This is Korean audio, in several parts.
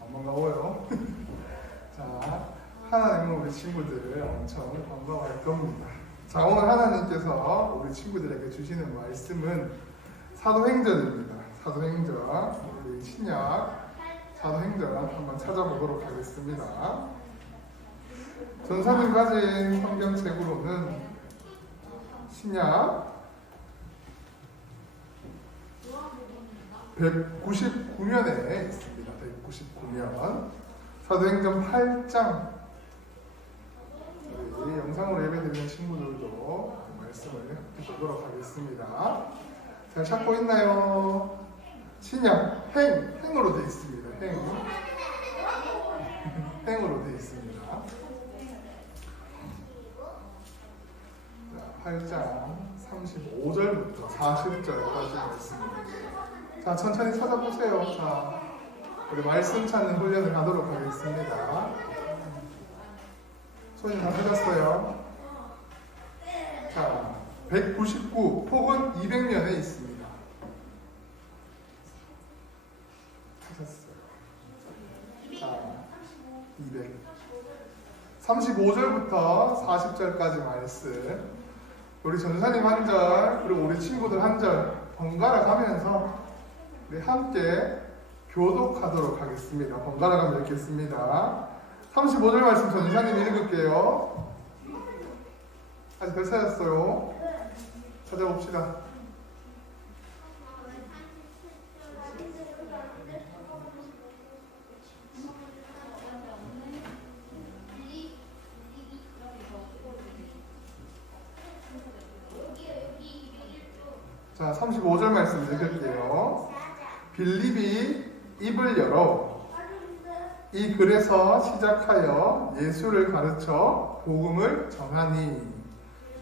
안 반가워요. 자, 하나님은 우리 친구들을 엄청 반가워할 겁니다. 자, 오늘 하나님께서 우리 친구들에게 주시는 말씀은 사도행전입니다. 사도행전, 우리 신약 사도행전 한번 찾아보도록 하겠습니다. 전사님 가진 성경책으로는 신약 199면에 있습니다. 199면. 사도행전 8장. 우리 영상으로 예배드리는 친구들도 말씀을 보도록 하겠습니다. 잘 찾고 있나요? 신약 행으로 되어 있습니다. 행으로 되어 있습니다. 자, 8장 35절부터 40절까지 말씀입니다. 자, 천천히 찾아보세요. 자, 우리 말씀 찾는 훈련을 하도록 하겠습니다. 손이 다 찾았어요. 자, 199 혹은 200면에 있습니다. 찾았어요. 자, 200. 35절부터 40절까지 말씀. 우리 전사님 한 절, 그리고 우리 친구들 한 절 번갈아 가면서 우리 함께 교독하도록 하겠습니다. 번갈아 가며 읽겠습니다. 35절 말씀 전사님 읽을게요. 아직 별 찾았어요? 찾아봅시다. 자, 35절 말씀 읽을게요. 빌립이 입을 열어 이 글에서 시작하여 예수를 가르쳐 복음을 전하니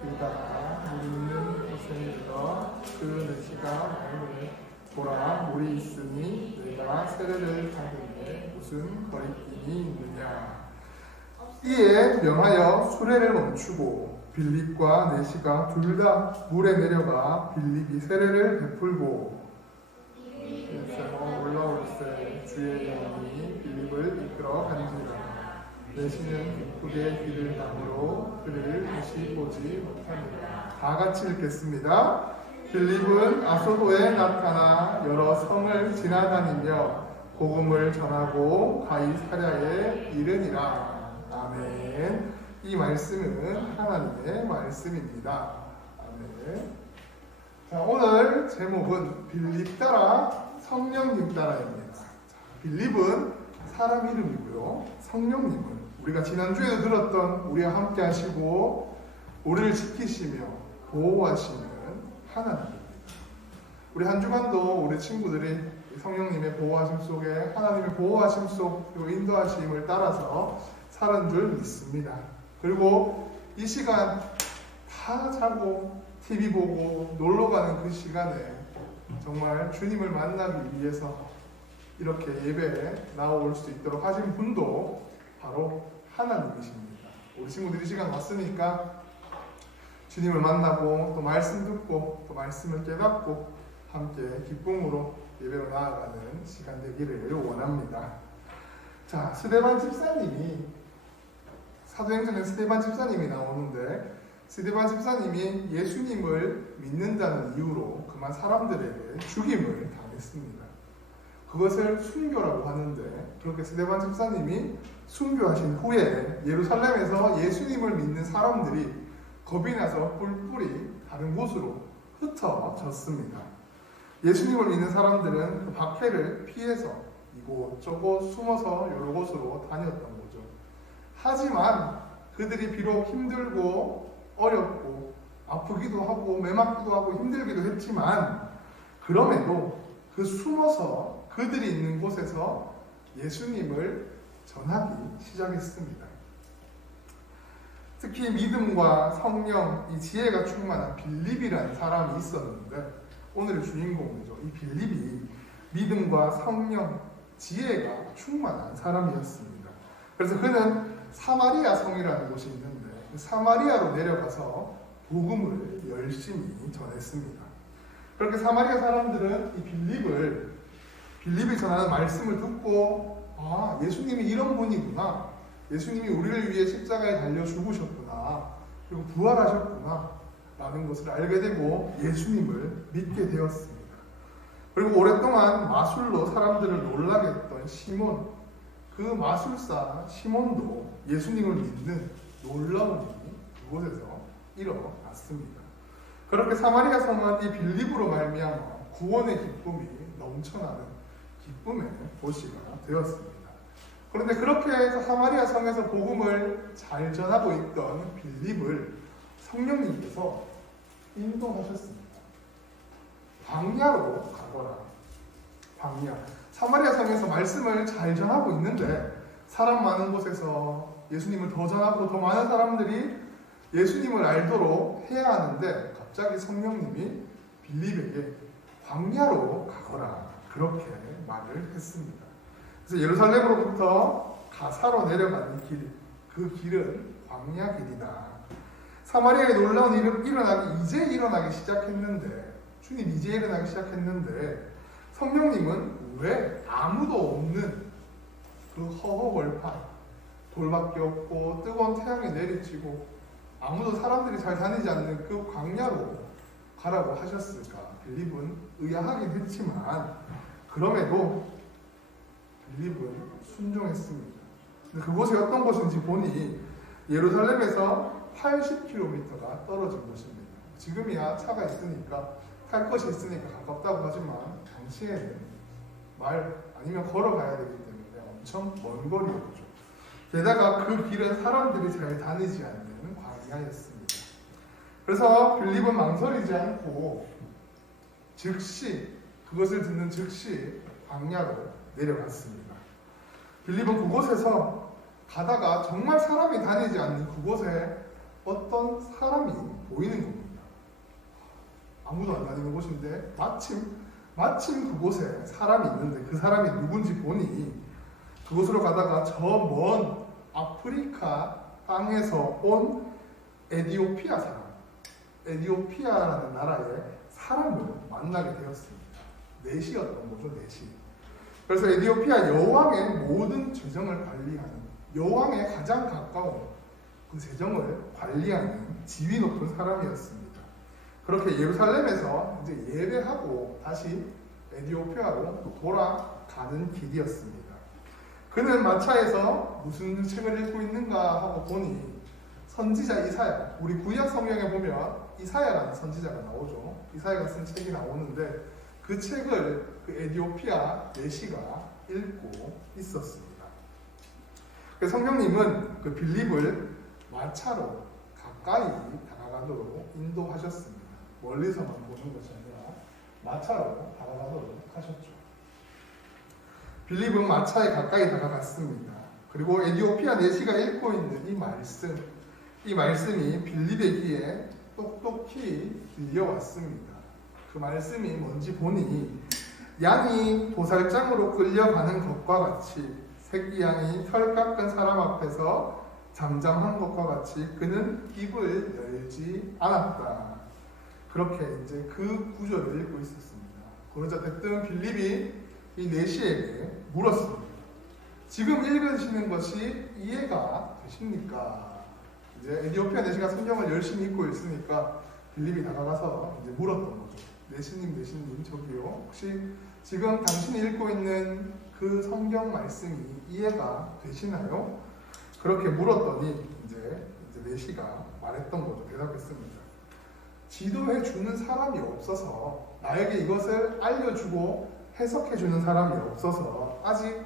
그러다가 물이 있는 곳에 이르러 그 내시가 말을 보라 물이 있으니 내가 세례를 받은데 무슨 거리낌이 있느냐. 이에 명하여 수레를 멈추고 빌립과 내시가 둘 다 물에 내려가 빌립이 세례를 베풀고 올라올세 주의 영이 빌립을 이끌어 간지라. 내시는 기쁘게 길을 다니로 그를 다시 보지 못하니라. 다 같이 읽겠습니다. 빌립은 아소도에 나타나 여러 성을 지나다니며 복음을 전하고 가이사랴에 이르니라. 아멘. 이 말씀은 하나님의 말씀입니다. 아멘. 자, 오늘 제목은 빌립 따라 성령님 따라입니다. 자, 빌립은 사람 이름이고요. 성령님은 우리가 지난주에도 들었던 우리와 함께 하시고 우리를 지키시며 보호하시는 하나님입니다. 우리 한 주간도 우리 친구들이 성령님의 보호하심 속에 하나님의 보호하심 속 그리고 인도하심을 따라서 사는 줄 믿습니다. 그리고 이 시간 다 자고 TV 보고 놀러 가는 그 시간에 정말 주님을 만나기 위해서 이렇게 예배에 나올 수 있도록 하신 분도 바로 하나님이십니다. 우리 친구들이 시간 왔으니까 주님을 만나고 또 말씀 듣고 또 말씀을 깨닫고 함께 기쁨으로 예배로 나아가는 시간 되기를 원합니다. 자, 스데반 집사님이 사도행전에 스데반 집사님이 나오는데 스데반 집사님이 예수님을 믿는다는 이유로 그만 사람들에게 죽임을 당했습니다. 그것을 순교라고 하는데 그렇게 스데반 집사님이 순교하신 후에 예루살렘에서 예수님을 믿는 사람들이 겁이 나서 뿔뿔이 다른 곳으로 흩어졌습니다. 예수님을 믿는 사람들은 그 박해를 피해서 이곳저곳 숨어서 여러 곳으로 다녔던 거죠. 하지만 그들이 비록 힘들고 어렵고 아프기도 하고 매맞기도 하고 힘들기도 했지만 그럼에도 그 숨어서 그들이 있는 곳에서 예수님을 전하기 시작했습니다. 특히 믿음과 성령, 이 지혜가 충만한 빌립이라는 사람이 있었는데 오늘의 주인공이죠. 이 빌립이 믿음과 성령, 지혜가 충만한 사람이었습니다. 그래서 그는 사마리아 성이라는 곳이 있는데 사마리아로 내려가서 복음을 열심히 전했습니다. 그렇게 사마리아 사람들은 이 빌립이 전하는 말씀을 듣고 아, 예수님이 이런 분이구나. 예수님이 우리를 위해 십자가에 달려 죽으셨구나. 그리고 부활하셨구나. 라는 것을 알게 되고 예수님을 믿게 되었습니다. 그리고 오랫동안 마술로 사람들을 놀라게 했던 시몬, 그 마술사 시몬도 예수님을 믿는 놀라운 일이 그곳에서 일어났습니다. 그렇게 사마리아 성은 이 빌립으로 말미암아 구원의 기쁨이 넘쳐나는 기쁨의 도시가 되었습니다. 그런데 그렇게 해서 사마리아 성에서 복음을 잘 전하고 있던 빌립을 성령님께서 인도하셨습니다. 광야로 가거라. 광야. 사마리아 성에서 말씀을 잘 전하고 있는데 사람 많은 곳에서 예수님을 더 전하고 더 많은 사람들이 예수님을 알도록 해야 하는데 갑자기 성령님이 빌립에게 광야로 가거라. 그렇게 말을 했습니다. 그래서 예루살렘으로부터 가사로 내려가는 길, 그 길은 광야 길이다. 사마리아에 놀라운 일이 이제 일어나기 시작했는데 주님 이제 일어나기 시작했는데 성령님은 왜 아무도 없는 그 허허벌판 돌밖에 없고 뜨거운 태양이 내리치고 아무도 사람들이 잘 다니지 않는 그 광야로 가라고 하셨을까? 빌립은 의아하긴 했지만 그럼에도 빌립은 순종했습니다. 근데 그곳이 어떤 곳인지 보니 예루살렘에서 80km가 떨어진 곳입니다. 지금이야 차가 있으니까 탈 것이 있으니까 가깝다고 하지만 당시에는 말 아니면 걸어가야 되기 때문에 엄청 먼 거리였죠. 게다가 그 길은 사람들이 잘 다니지 않는 광야였습니다. 그래서 빌립은 망설이지 않고 즉시 그것을 듣는 즉시 광야로 내려갔습니다. 빌립은 그곳에서 가다가 정말 사람이 다니지 않는 그곳에 어떤 사람이 보이는 겁니다. 아무도 안 다니는 곳인데 마침 그곳에 사람이 있는데 그 사람이 누군지 보니 그곳으로 가다가 저 먼 아프리카 땅에서 온 에디오피아 사람, 에디오피아라는 나라의 사람을 만나게 되었습니다. 넷이었던 거죠, 넷이. 그래서 에디오피아 여왕의 모든 재정을 관리하는, 여왕에 가장 가까운 그 재정을 관리하는 지위 높은 사람이었습니다. 그렇게 예루살렘에서 이제 예배하고 다시 에디오피아로 돌아가는 길이었습니다. 그는 마차에서 무슨 책을 읽고 있는가 하고 보니 선지자 이사야, 우리 구약 성경에 보면 이사야라는 선지자가 나오죠. 이사야가 쓴 책이 나오는데 그 책을 그 에디오피아 내시가 읽고 있었습니다. 그래서 성령님은 그 빌립을 마차로 가까이 다가가도록 인도하셨습니다. 멀리서만 보는 것이 아니라 마차로 다가가도록 하셨죠. 빌립은 마차에 가까이 다가갔습니다. 그리고 에디오피아 내시가 읽고 있는 이 말씀이 빌립의 귀에 똑똑히 들려왔습니다. 그 말씀이 뭔지 보니 양이 도살장으로 끌려가는 것과 같이 새끼 양이 털 깎은 사람 앞에서 잠잠한 것과 같이 그는 입을 열지 않았다. 그렇게 이제 그 구절을 읽고 있었습니다. 그러자 대뜸 빌립이 이 내시에게 물었습니다. 지금 읽으시는 것이 이해가 되십니까? 이제 에디오피아 내시가 성경을 열심히 읽고 있으니까 빌립이 다가가서 이제 물었던 거죠. 내시님 저기요. 혹시 지금 당신이 읽고 있는 그 성경 말씀이 이해가 되시나요? 그렇게 물었더니 이제 내시가 말했던 거죠. 대답했습니다. 지도해 주는 사람이 없어서 나에게 이것을 알려주고 해석해 주는 사람이 없어서 아직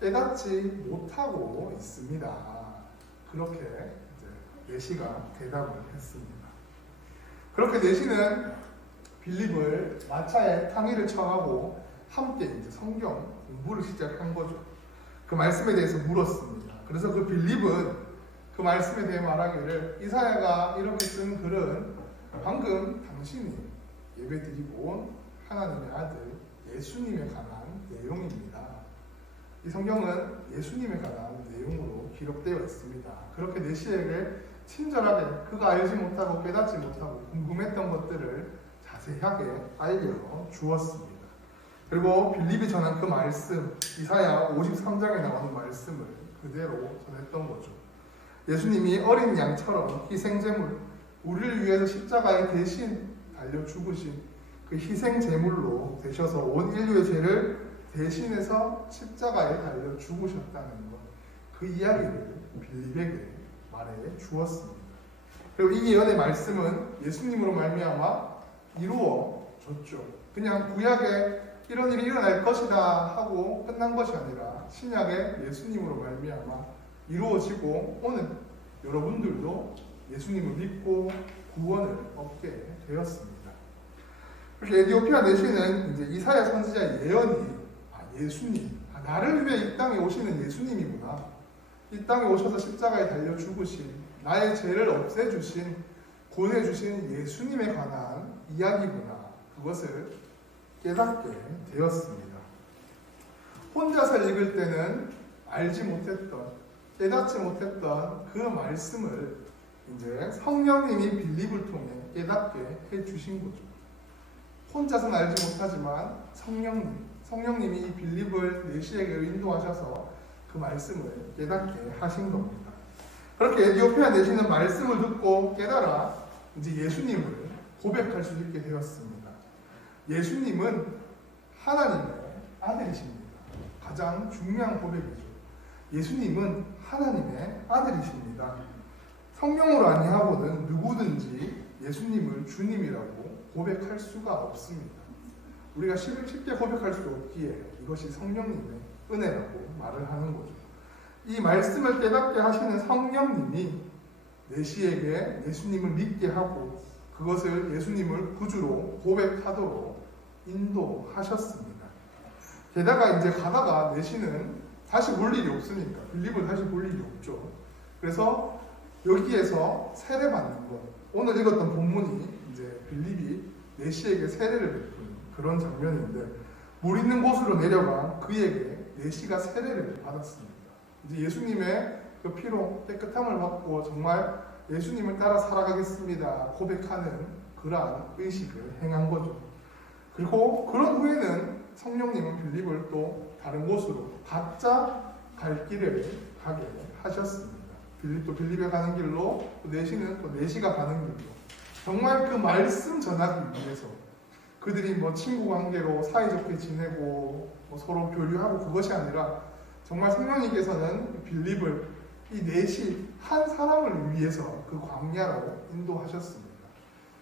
깨닫지 못하고 있습니다. 그렇게 이제 내시가 대답을 했습니다. 그렇게 내시는 빌립을 마차에 탕의를 청하고 함께 이제 성경 공부를 시작한 거죠. 그 말씀에 대해서 물었습니다. 그래서 그 빌립은 그 말씀에 대해 말하기를 이사야가 이렇게 쓴 글은 방금 당신이 예배드리고 온 하나님의 아들 예수님에 관한 내용입니다. 이 성경은 예수님에 관한 내용으로 기록되어 있습니다. 그렇게 내시에게 친절하게 그가 알지 못하고 깨닫지 못하고 궁금했던 것들을 자세하게 알려 주었습니다. 그리고 빌립이 전한 그 말씀, 이사야 53장에 나오는 말씀을 그대로 전했던 거죠. 예수님이 어린 양처럼 희생제물, 우리를 위해서 십자가에 대신 달려 죽으신 그 희생제물로 되셔서 온 인류의 죄를 대신해서 십자가에 달려 죽으셨다는 것, 그 이야기를 빌립에게 말해 주었습니다. 그리고 이 예언의 말씀은 예수님으로 말미암아 이루어졌죠. 그냥 구약에 이런 일이 일어날 것이다 하고 끝난 것이 아니라 신약의 예수님으로 말미암아 이루어지고 오늘 여러분들도 예수님을 믿고 구원을 얻게 되었습니다. 그래서 에디오피아 내시는 이제 이사야 선지자의 예언이 예수님, 나를 위해 이 땅에 오시는 예수님이구나. 이 땅에 오셔서 십자가에 달려 죽으신, 나의 죄를 없애주신, 구원해주신 예수님에 관한 이야기구나. 그것을 깨닫게 되었습니다. 혼자서 읽을 때는 알지 못했던, 깨닫지 못했던 그 말씀을 이제 성령님이 빌립을 통해 깨닫게 해주신 거죠. 혼자서는 알지 못하지만 성령님이 이 빌립을 메시아에게 인도하셔서 그 말씀을 깨닫게 하신 겁니다. 그렇게 에디오피아 내시는 말씀을 듣고 깨달아 이제 예수님을 고백할 수 있게 되었습니다. 예수님은 하나님의 아들이십니다. 가장 중요한 고백이죠. 예수님은 하나님의 아들이십니다. 성령으로 아니하고는 누구든지 예수님을 주님이라고 고백할 수가 없습니다. 우리가 쉽게 고백할 수 없기에 이것이 성령님의 은혜라고 말을 하는 거죠. 이 말씀을 깨닫게 하시는 성령님이 내시에게 예수님을 믿게 하고 그것을 예수님을 구주로 고백하도록 인도하셨습니다. 게다가 이제 가다가 내시는 다시 볼 일이 없으니까 빌립을 다시 볼 일이 없죠. 그래서 여기에서 세례받는 것, 오늘 읽었던 본문이 이제 빌립이 내시에게 세례를 베푸는 그런 장면인데 물 있는 곳으로 내려가 그에게 내시가 세례를 받았습니다. 이제 예수님의 그 피로 깨끗함을 받고 정말 예수님을 따라 살아가겠습니다 고백하는 그러한 의식을 행한 거죠. 그리고 그런 후에는 성령님은 빌립을 또 다른 곳으로 각자 갈 길을 가게 하셨습니다. 빌립도 빌립에 가는 길로, 또 내시는 또 내시가 가는 길로, 정말 그 말씀 전하기 위해서 그들이 뭐 친구 관계로 사이좋게 지내고 뭐 서로 교류하고 그것이 아니라 정말 성령님께서는 빌립을 이 내시 한 사람을 위해서 그 광야로 인도하셨습니다.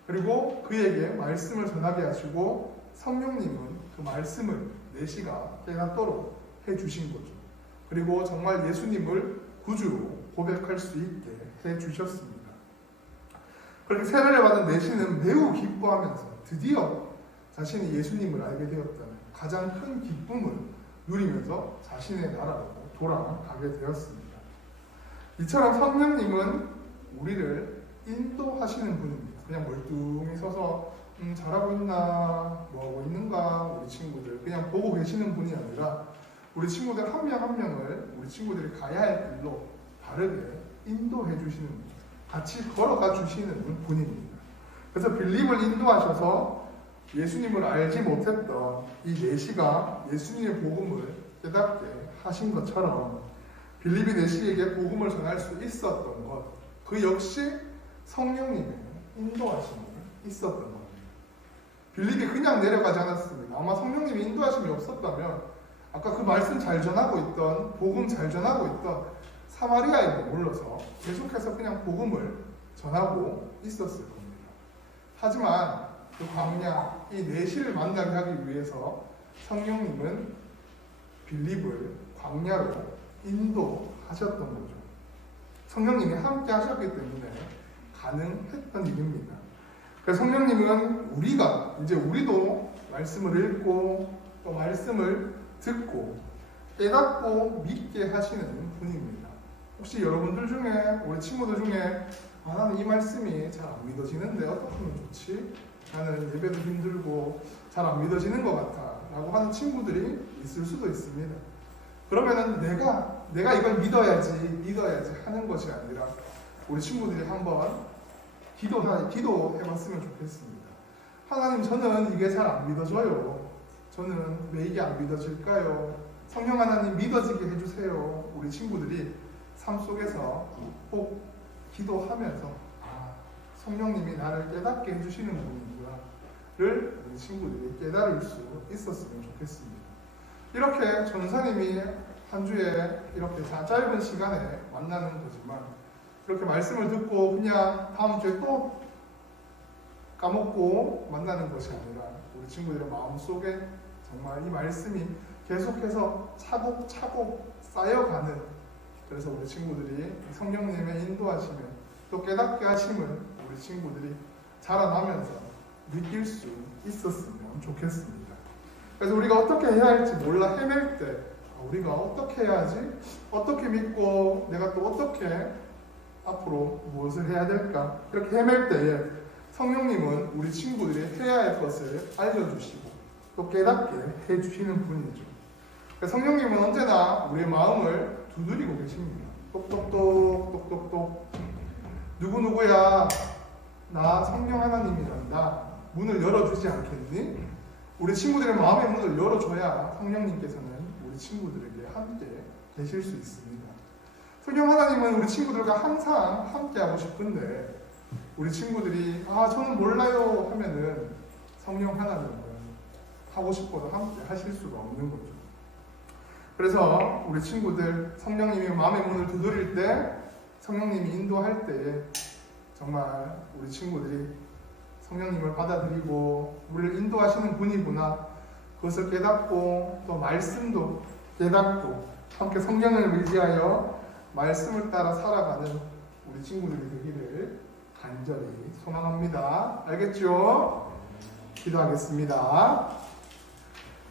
그리고 그에게 말씀을 전하게 하시고 성령님은 그 말씀을 내시가 깨닫도록 해주신 거죠. 그리고 정말 예수님을 구주로 고백할 수 있게 해주셨습니다. 그렇게 세례를 받은 내시는 매우 기뻐하면서 드디어 자신이 예수님을 알게 되었다는 가장 큰 기쁨을 누리면서 자신의 나라로 돌아가게 되었습니다. 이처럼 성령님은 우리를 인도하시는 분입니다. 그냥 멀뚱히 서서 잘하고 있나, 뭐하고 있는가 우리 친구들 그냥 보고 계시는 분이 아니라 우리 친구들 한 명 한 명을 우리 친구들이 가야 할 길로 바르게 인도해 주시는, 같이 걸어가 주시는 분입니다. 그래서 빌립을 인도하셔서 예수님을 알지 못했던 이 내시가 예수님의 복음을 깨닫게 하신 것처럼 빌립이 내시에게 복음을 전할 수 있었던 것, 그 역시 성령님의 인도하심이 있었던 겁니다. 빌립이 그냥 내려가지 않았습니다. 아마 성령님의 인도하심이 없었다면 아까 그 말씀 잘 전하고 있던, 복음 잘 전하고 있던 사마리아에 머물러서 계속해서 그냥 복음을 전하고 있었을 겁니다. 하지만 그 광야, 이 내시를 만나게 하기 위해서 성령님은 빌립을 광야로 인도하셨던 거죠. 성령님이 함께 하셨기 때문에 가능했던 일입니다. 그래서 성령님은 우리도 말씀을 읽고 또 말씀을 듣고 깨닫고 믿게 하시는 분입니다. 혹시 여러분들 중에, 우리 친구들 중에 나는 이 말씀이 잘 안 믿어지는데 어떻게 하면 좋지? 나는 예배도 힘들고 잘 안 믿어지는 것 같아 라고 하는 친구들이 있을 수도 있습니다. 그러면은 내가 이걸 믿어야지 하는 것이 아니라 우리 친구들이 한번 기도해봤으면 좋겠습니다. 하나님, 저는 이게 잘 안 믿어져요. 저는 왜 이게 안 믿어질까요? 성령 하나님 믿어지게 해주세요. 우리 친구들이 삶 속에서 꼭 기도하면서 성령님이 나를 깨닫게 해주시는 분이구나를 우리 친구들이 깨달을 수 있었으면 좋겠습니다. 이렇게 전사님이 한 주에 이렇게 짧은 시간에 만나는 거지만 이렇게 말씀을 듣고 그냥 다음 주에 또 까먹고 만나는 것이 아니라 우리 친구들의 마음속에 정말 이 말씀이 계속해서 차곡차곡 쌓여가는, 그래서 우리 친구들이 성령님의 인도하심을 또 깨닫게 하심을 우리 친구들이 자라나면서 느낄 수 있었으면 좋겠습니다. 그래서 우리가 어떻게 해야 할지 몰라 헤맬 때 우리가 어떻게 해야지? 어떻게 믿고 내가 또 어떻게 앞으로 무엇을 해야 될까? 이렇게 헤맬 때에 성령님은 우리 친구들이 해야 할 것을 알려주시고 또 깨닫게 해주시는 분이죠. 성령님은 언제나 우리의 마음을 두드리고 계십니다. 똑똑똑 누구누구야, 나 성령 하나님이란다. 문을 열어주지 않겠니? 우리 친구들의 마음의 문을 열어줘야 성령님께서는 우리 친구들에게 함께 계실 수 있습니다. 성령 하나님은 우리 친구들과 항상 함께 하고 싶은데 우리 친구들이 저는 몰라요 하면은 성령 하나님은 하고 싶어도 함께 하실 수가 없는 거죠. 그래서 우리 친구들 성령님이 마음의 문을 두드릴 때, 성령님이 인도할 때 정말 우리 친구들이 성령님을 받아들이고 우리를 인도하시는 분이구나, 그것을 깨닫고 또 말씀도 깨닫고 함께 성령을 의지하여 말씀을 따라 살아가는 우리 친구들이 되기를 간절히 소망합니다. 알겠죠? 기도하겠습니다.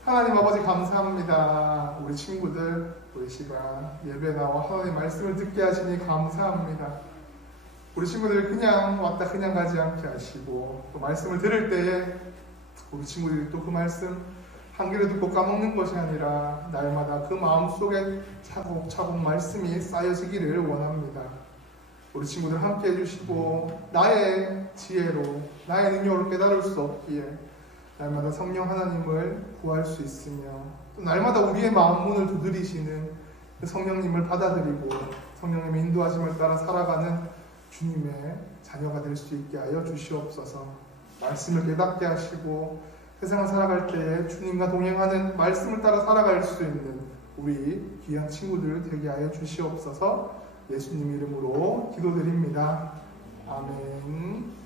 하나님 아버지 감사합니다. 우리 친구들 이 시간 예배 나와 하나님 말씀을 듣게 하시니 감사합니다. 우리 친구들 그냥 왔다 그냥 가지 않게 하시고 또 말씀을 들을 때에 우리 친구들이 또 그 말씀 한 귀로 듣고 까먹는 것이 아니라 날마다 그 마음속에 차곡차곡 말씀이 쌓여지기를 원합니다. 우리 친구들 함께 해주시고 나의 지혜로 나의 능력으로 깨달을 수 없기에 날마다 성령 하나님을 구할 수 있으며 또 날마다 우리의 마음 문을 두드리시는 그 성령님을 받아들이고 성령님의 인도하심을 따라 살아가는 주님의 자녀가 될 수 있게 하여 주시옵소서. 말씀을 깨닫게 하시고 세상을 살아갈 때에 주님과 동행하는 말씀을 따라 살아갈 수 있는 우리 귀한 친구들 되게 하여 주시옵소서. 예수님 이름으로 기도드립니다. 아멘.